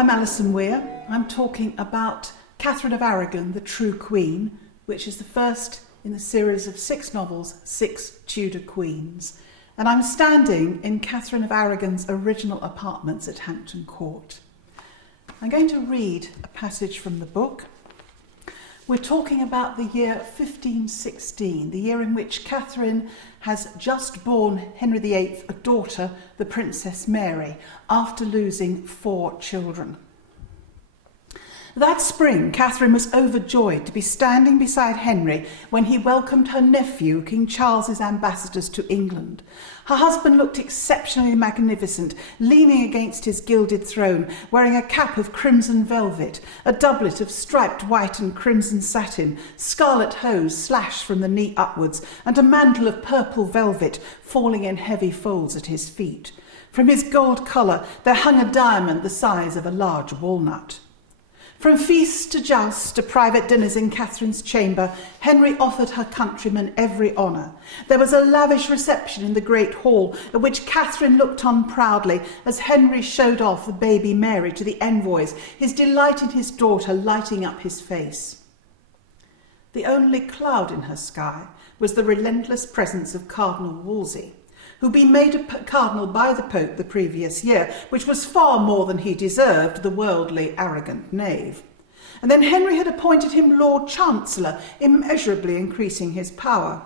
I'm Alison Weir. I'm talking about Katherine of Aragon, the True Queen, which is the first in the series of 6 novels, 6 Tudor Queens. And I'm standing in Katherine of Aragon's original apartments at Hampton Court. I'm going to read a passage from the book. We're talking about the year 1516, the year in which Catherine has just borne Henry VIII a daughter, the Princess Mary, after losing 4 children. That spring, Catherine was overjoyed to be standing beside Henry when he welcomed her nephew, King Charles's ambassadors to England. Her husband looked exceptionally magnificent, leaning against his gilded throne, wearing a cap of crimson velvet, a doublet of striped white and crimson satin, scarlet hose slashed from the knee upwards, and a mantle of purple velvet falling in heavy folds at his feet. From his gold collar there hung a diamond the size of a large walnut. From feasts to jousts to private dinners in Catherine's chamber, Henry offered her countrymen every honour. There was a lavish reception in the great hall, at which Catherine looked on proudly as Henry showed off the baby Mary to the envoys, his delight in his daughter lighting up his face. The only cloud in her sky was the relentless presence of Cardinal Wolsey, who'd been made a cardinal by the Pope the previous year, which was far more than he deserved, the worldly, arrogant knave. And then Henry had appointed him Lord Chancellor, immeasurably increasing his power.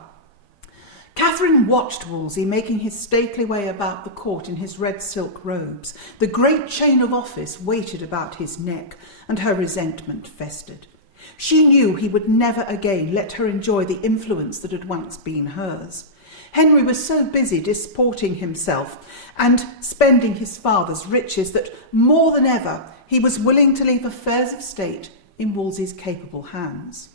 Catherine watched Wolsey making his stately way about the court in his red silk robes. The great chain of office weighted about his neck, and her resentment festered. She knew he would never again let her enjoy the influence that had once been hers. Henry was so busy disporting himself and spending his father's riches that more than ever he was willing to leave affairs of state in Wolsey's capable hands.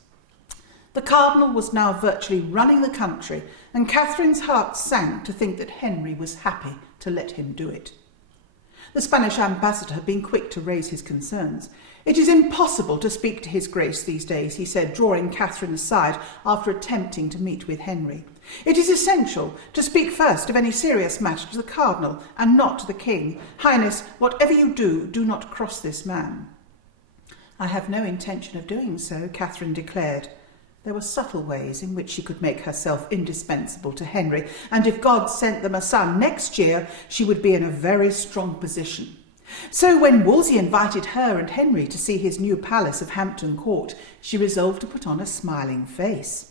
The cardinal was now virtually running the country, and Catherine's heart sank to think that Henry was happy to let him do it. The Spanish ambassador had been quick to raise his concerns. "It is impossible to speak to his grace these days," he said, drawing Catherine aside after attempting to meet with Henry. "It is essential to speak first of any serious matter to the cardinal and not to the king. Highness, whatever you do, do not cross this man." "I have no intention of doing so," Catherine declared. There were subtle ways in which she could make herself indispensable to Henry, and if God sent them a son next year, she would be in a very strong position. So when Wolsey invited her and Henry to see his new palace of Hampton Court, she resolved to put on a smiling face.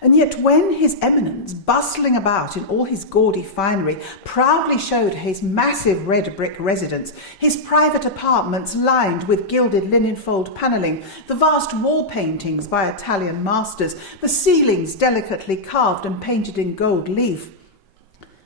And yet when His Eminence, bustling about in all his gaudy finery, proudly showed his massive red brick residence, his private apartments lined with gilded linen fold panelling, the vast wall paintings by Italian masters, the ceilings delicately carved and painted in gold leaf,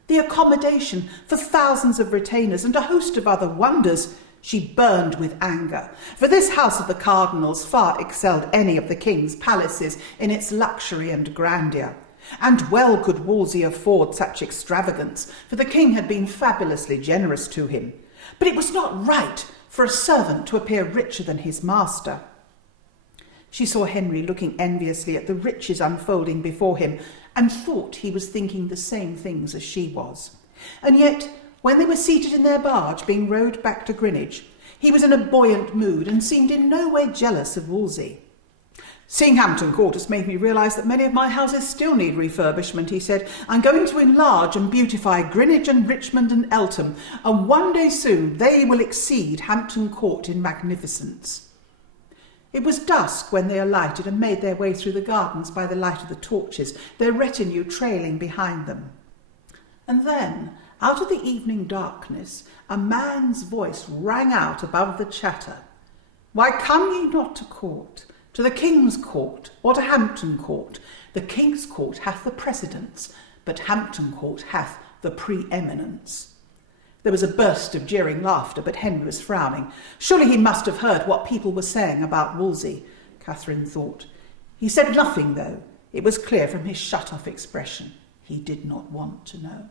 the accommodation for thousands of retainers and a host of other wonders, she burned with anger, for this house of the cardinal's far excelled any of the king's palaces in its luxury and grandeur. And well could Wolsey afford such extravagance, for the king had been fabulously generous to him. But it was not right for a servant to appear richer than his master. She saw Henry looking enviously at the riches unfolding before him, and thought he was thinking the same things as she was. And yet, when they were seated in their barge being rowed back to Greenwich, he was in a buoyant mood and seemed in no way jealous of Wolsey. "Seeing Hampton Court has made me realise that many of my houses still need refurbishment," he said. "I'm going to enlarge and beautify Greenwich and Richmond and Eltham, and one day soon they will exceed Hampton Court in magnificence." It was dusk when they alighted and made their way through the gardens by the light of the torches, their retinue trailing behind them. And then, out of the evening darkness, a man's voice rang out above the chatter. "Why come ye not to court, to the King's Court, or to Hampton Court? The King's Court hath the precedence, but Hampton Court hath the preeminence." There was a burst of jeering laughter, but Henry was frowning. Surely he must have heard what people were saying about Wolsey, Catherine thought. He said nothing, though. It was clear from his shut-off expression. He did not want to know.